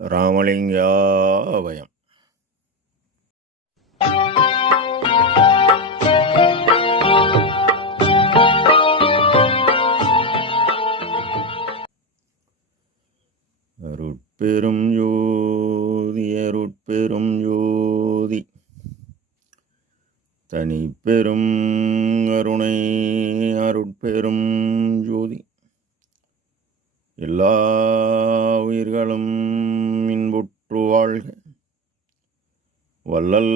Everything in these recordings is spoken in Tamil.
ராமலிங்காபயம். அருட்பெரும் ஜோதி அருட்பெரும் ஜோதி தனிப்பெரும் கருணை அருட்பெரும் ஜோதி எல்லா உயிர்களும் இன்புற்று வாழ்க, வள்ளல்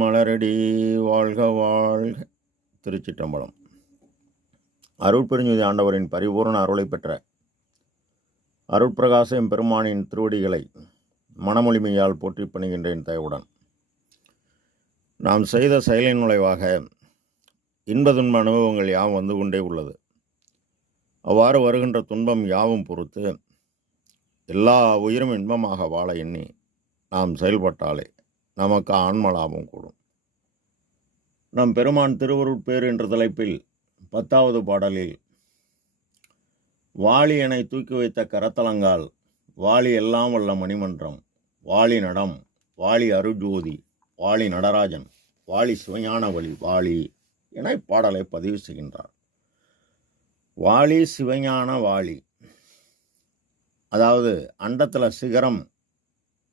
மலரடி வாழ்க வாழ்க. திருச்சிற்றம்பலம். அருட்பெருஞ்ஜோதி ஆண்டவரின் பரிபூர்ண அருளை பெற்ற அருட்பிரகாச எம்பெருமானின் திருவடிகளை மனமொழிமையால் போற்றி பணிகின்றேன் தயவுடன். நாம் செய்த செயலின் நுழைவாக இன்ப துன்ப அனுபவங்கள் யாவும் வந்து கொண்டே உள்ளது. அவ்வாறு வருகின்ற துன்பம் யாவும் பொறுத்து எல்லா உயிரும் இன்பமாக வாழ எண்ணி நாம் செயல்பட்டாலே நமக்கு ஆன்ம லாபம் கூடும். நம் பெருமான் திருவருட்பேறு என்ற தலைப்பில் 10வது பாடலில் வாளி என தூக்கி வைத்த கரத்தலங்கால் வாளி எல்லாம் வல்ல மணிமன்றம் வாளி நடம் வாளி அருஜோதி வாளி நடராஜன் வாளி சிவஞான வழி வாளி என பாடலை பதிவு செய்கின்றார். வாளி சிவஞான வாளி, அதாவது அண்டத்தில் சிகரம்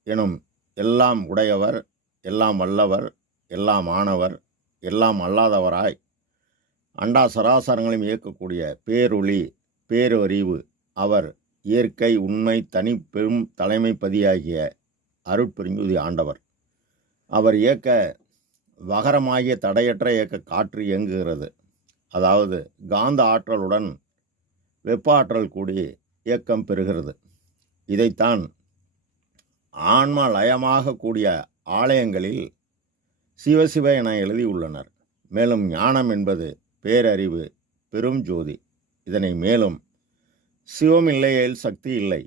எனும் எல்லாம் உடையவர், எல்லாம் வல்லவர், எல்லாம் ஆனவர், எல்லாம் அல்லாதவராய் அண்டா சராசரங்களையும் இயக்கக்கூடிய பேரொளி பேரறிவு அவர் இயற்கை உண்மை தனி பெரும் தலைமைப்பதியாகிய அருட்பெருஞ்ஜோதி ஆண்டவர். அவர் இயக்க வகரமாகிய தடையற்ற இயக்க காற்று இயங்குகிறது. அதாவது காந்த ஆற்றலுடன் வெப்ப ஆற்றல் கூடி இயக்கம் பெறுகிறது. இதைத்தான் ஆன்ம லயமாக கூடிய ஆலயங்களில் சிவசிவ என எழுதியுள்ளனர். மேலும் ஞானம் என்பது பேரறிவு பெரும் ஜோதி. இதனை மேலும் சிவம் இல்லையேல் சக்தி இல்லை,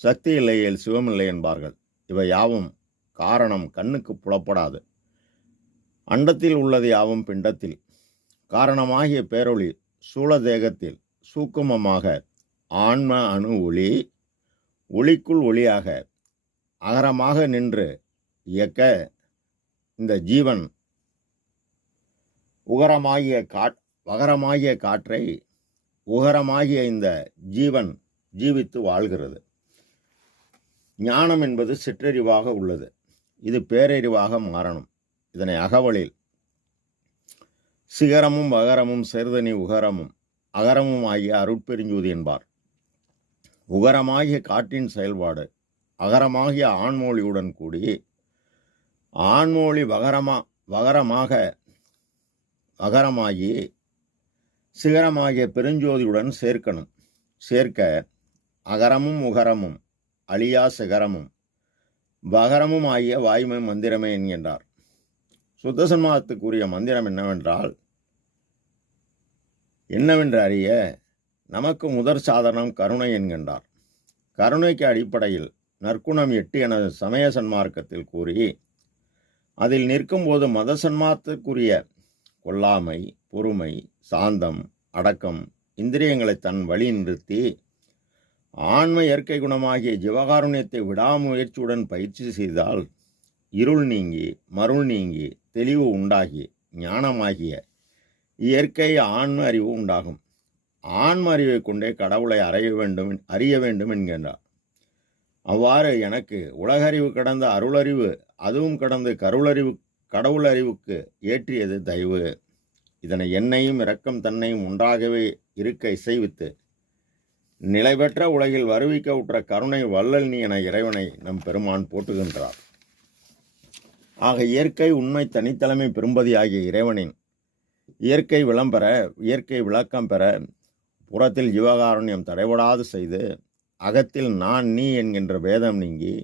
சக்தி இல்லையேல் சிவம் இல்லை என்பார்கள். இவை யாவும் காரணம் கண்ணுக்கு புலப்படாது. அண்டத்தில் உள்ளது யாவும் பிண்டத்தில். காரணமாகிய பேரொளி சூழதேகத்தில் சூக்குமமாக ஆன்ம அணு ஒளி ஒளிக்குள் ஒளியாக அகரமாக நின்று இயக்க இந்த ஜீவன் வகரமாகிய காற்றை உகரமாகிய இந்த ஜீவன் ஜீவித்து வாழ்கிறது. ஞானம் என்பது சிற்றறிவாக உள்ளது. இது பேரறிவாக மாறணும். இதனை அகவலில் சிகரமும் வகரமும் சேர்தனி உகரமும் அகரமும் ஆகிய அருட்பெருஞ்சோதி என்பார். உகரமாகிய காற்றின் செயல்பாடு அகரமாகிய ஆண்மொழியுடன் கூடி ஆண்மொழி வகரமாகி சிகரமாகிய பெருஞ்சோதியுடன் சேர்க்கணும். சேர்க்க அகரமும் உகரமும் அழியா சிகரமும் வகரமும் ஆகிய வாய்மை மந்திரமே என்கின்றார். சுத்த சன்மார்க்கத்துக்குரிய மந்திரம் என்னவென்று அறிய நமக்கு முதற் சாதனம் கருணை என்கின்றார். கருணைக்கு அடிப்படையில் நற்குணம் 8 என சமய சன்மார்க்கத்தில் கூறி அதில் நிற்கும்போது மத சன்மார்க்கத்துக்குரிய கொல்லாமை, பொறுமை, சாந்தம், அடக்கம், இந்திரியங்களை தன் வழி நிறுத்தி ஆன்ம இயற்கை குணமாகிய ஜீவகாருண்யத்தை விடாமுயற்சியுடன் பயிற்சி செய்தால் இருள் நீங்கி மருள் நீங்கி தெளிவு உண்டாகி ஞானமாகிய இயற்கை ஆன்ம அறிவு உண்டாகும். ஆன்ம அறிவை கொண்டே கடவுளை அறிய வேண்டும் என்கின்றார். அவ்வாறு எனக்கு உலகறிவு கடந்த அருளறிவு, அதுவும் கடந்து கடவுள் அறிவுக்கு ஏற்றியது தயவு. இதனை என்னையும் இரக்கம் தன்னையும் ஒன்றாகவே இருக்க இசைவித்து நிலை பெற்ற உலகில் வருவிக்க உற்ற கருணை வள்ளல் நீ என இறைவனை நம் பெருமான் போற்றுகின்றார். ஆக இயற்கை உண்மை தனித்தலைமை பெரும்பதி ஆகிய இறைவனின் இயற்கை விளம்பெற இயற்கை விளக்கம் பெற புறத்தில் ஜீவகாருண்யம் தடைபடாது செய்து அகத்தில் நான் நீ என்கின்ற பேதம் நீங்கி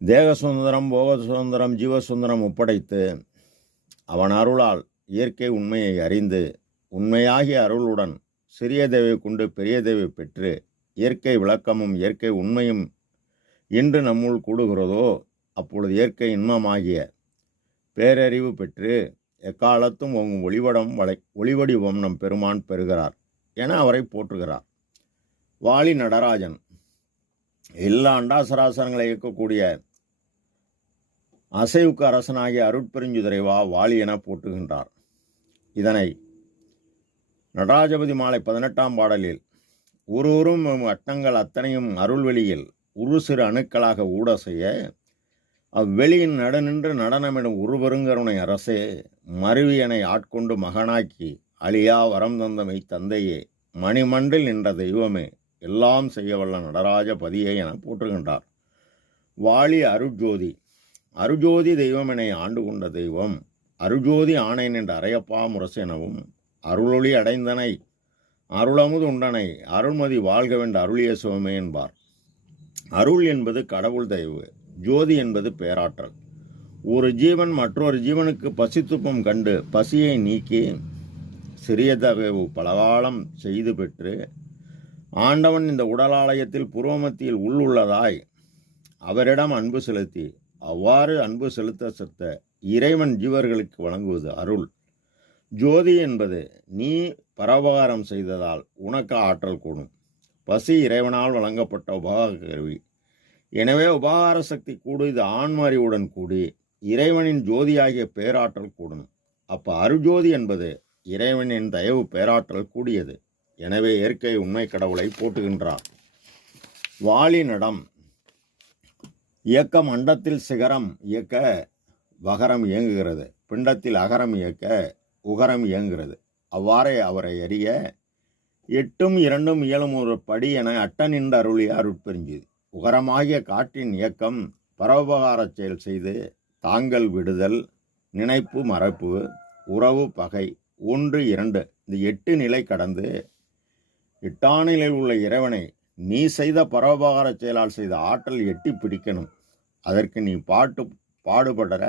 தேக சுதந்திரம் போக சுதந்திரம் ஜீவ சுதந்திரம் ஒப்படைத்து அவன் அருளால் இயற்கை உண்மையை அறிந்து உண்மையாகிய அருளுடன் சிறிய தேவை கொண்டு பெரிய தேவை பெற்று இயற்கை விளக்கமும் இயற்கை உண்மையும் என்று நம்முள் கூடுகிறதோ அப்பொழுது இயற்கை இன்பமாகிய பேரறிவு பெற்று எக்காலத்தும் ஓங்கும் ஒளிவடிவம் நம் பெருமான் பெறுகிறார் என அவரை போற்றுகிறார். வாளி நடராஜன் எல்லா அண்டாசராசரங்களை இயக்கக்கூடிய அசைவுக்கு அரசனாகிய அருட்பெருஞ்சுதிரைவா வாலி என போற்றுகின்றார். இதனை நடராஜபதி மாலை 18ஆம் பாடலில் ஒருவரும் அட்டங்கள் அத்தனையும் அருள்வெளியில் உரு சிறு அணுக்களாக ஊட செய்ய அவ்வெளியின் நடுநின்று நடனமிடும் உருபெருங்கருணை அரசே மருவியனை ஆட்கொண்டு மகனாக்கி அழியா வரம் தந்தமை தந்தையே மணிமண்டில் நின்ற தெய்வமே எல்லாம் செய்யவல்ல நடராஜ பதியே என போற்றுகின்றார். வாலி அருட்ஜோதி அருஜோதி தெய்வம் என ஆண்டு கொண்ட தெய்வம் அருஜோதி ஆணையன் என்ற அரையப்பா முரசெனவும் அருளொளி அடைந்தனை அருளமுது உண்டனை அருள்மதி வாழ்கவென்ற அருளிய சிவமே என்பார். அருள் என்பது கடவுள் தயவு, ஜோதி என்பது பேராற்றல். ஒரு ஜீவன் மற்றொரு ஜீவனுக்கு பசித்துப்பம் கண்டு பசியை நீக்கி சிறிய தகவு பலகாலம் செய்து பெற்று ஆண்டவன் இந்த உடலாலயத்தில் புருவமத்தியில் உள்ளுள்ளதாய் அவரிடம் அன்பு செலுத்தி அவ்வாறு அன்பு செலுத்த இறைவன் ஜீவர்களுக்கு வழங்குவது அருள். ஜோதி என்பது நீ பரோபகாரம் செய்ததால் உனக்கு ஆற்றல் கூடும். பசி இறைவனால் வழங்கப்பட்ட உபகார கருவி. எனவே உபகார சக்தி கூடு இது ஆண்மறிவுடன் கூடி இறைவனின் ஜோதியாகிய பேராற்றல் கூடும். அப்போ அருஜோதி என்பது இறைவனின் தயவு பேராற்றல் கூடியது. எனவே இயற்கை உண்மை கடவுளை போற்றுகின்றார். வாலி நடம் இயக்கம் அண்டத்தில் சிகரம் இயக்க வகரம் இயங்குகிறது, பிண்டத்தில் அகரம் இயக்க உகரம் இயங்குகிறது. அவ்வாறே அவரை அறிய 8ம் 2ம் இயலும் ஒரு படி என அட்டனின்ற அருளிய அருட்பெருஞ்சுதி. உகரமாகிய காற்றின் இயக்கம் பரோபகாரச் செயல் செய்து தாங்கள் விடுதல் நினைப்பு மறப்பு உறவு பகை 1 2 இந்த 8 நிலை கடந்து 8ஆம் நிலையில் உள்ள இறைவனை நீ செய்த பரோபகார செயலால் செய்த ஆற்றல் எட்டி பிடிக்கணும். அதற்கு நீ பாடுபடுற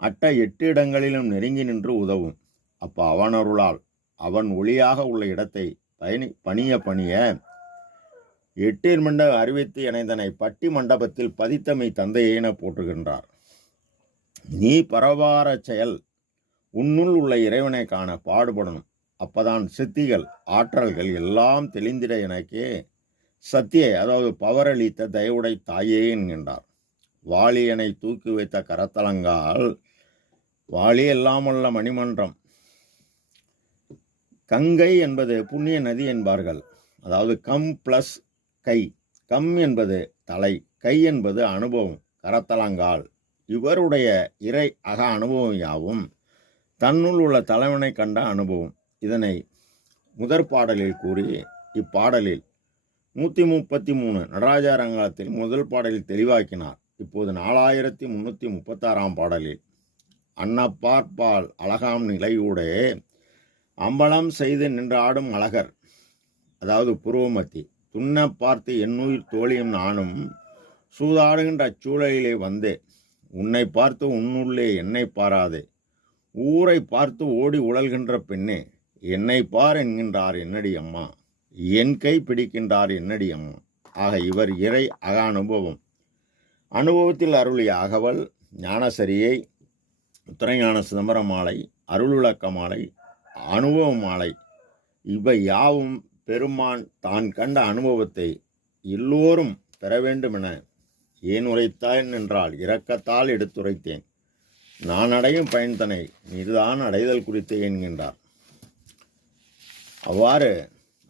அட்ட 8 இடங்களிலும் நெருங்கி நின்று உதவும். அப்போ அவன் அருளால் அவன் ஒளியாக உள்ள இடத்தை பணிய 8 மண்ட அறிவித்து இணைந்தனை பட்டி மண்டபத்தில் பதித்தமை தந்தையை என போற்றுகின்றார். நீ பரோபகார செயல் உன்னுள் உள்ள இறைவனை காண பாடுபடணும். அப்பதான் சித்திகள் ஆற்றல்கள் எல்லாம் தெளிந்திட எனக்கே சத்தியை அதாவது பவரளித்த தயவுடை தாயே என்கின்றார். வாலியனை தூக்கி வைத்த கரத்தலங்கால் வாலி எல்லாமுள்ள மணிமன்றம். கங்கை என்பது புண்ணிய நதி என்பார்கள். அதாவது கம் பிளஸ் கை. கம் என்பது தலை, கை என்பது அனுபவம். கரத்தலங்கால் இவருடைய இறை அக அனுபவம் யாவும் தன்னுள் உள்ள தலைவனை கண்ட அனுபவம். இதனை முதற் பாடலில் கூறி இப்பாடலில் 133 நடராஜாரங்கத்தில் முதல் பாடலில் தெளிவாக்கினார். இப்போது 4336ஆம் பாடலில் அன்னப்பாற்பால் அழகாம் நிலையூடே அம்பலம் செய்து நின்றாடும் அழகர் அதாவது புருவமத்தி துண்ண பார்த்து என்னுயிர் தோழியும் நானும் சூதாடுகின்ற அச்சூழலிலே வந்து உன்னை பார்த்து உன்னுள்ளே என்னை பாராதே ஊரை பார்த்து ஓடி உழல்கின்ற பெண்ணே என்னை பார் என்கின்றார் என்னடி அம்மா, என் கை பிடிக்கின்றார் என்னடி அம்மா. ஆக இவர் இறை அக அனுபவத்தில் அருளிய அகவல் ஞானசரியை உத்தரஞான சிதம்பரம் மாலை அருள்விளக்க மாலை அனுபவ மாலை இவை யாவும் பெருமான் தான் கண்ட அனுபவத்தை எல்லோரும் பெற வேண்டுமென ஏன் உரைத்தான் என்றால் இரக்கத்தால் எடுத்துரைத்தேன். நான் அடையும் பயன்தனை நீதான் அடைதல் குறித்து என்கின்றார். அவ்வாறு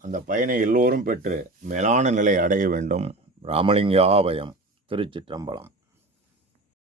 அந்த பயனை எல்லோரும் பெற்று மேலான நிலை அடைய வேண்டும். ராமலிங்காபயம். திருச்சிற்றம்பலம்.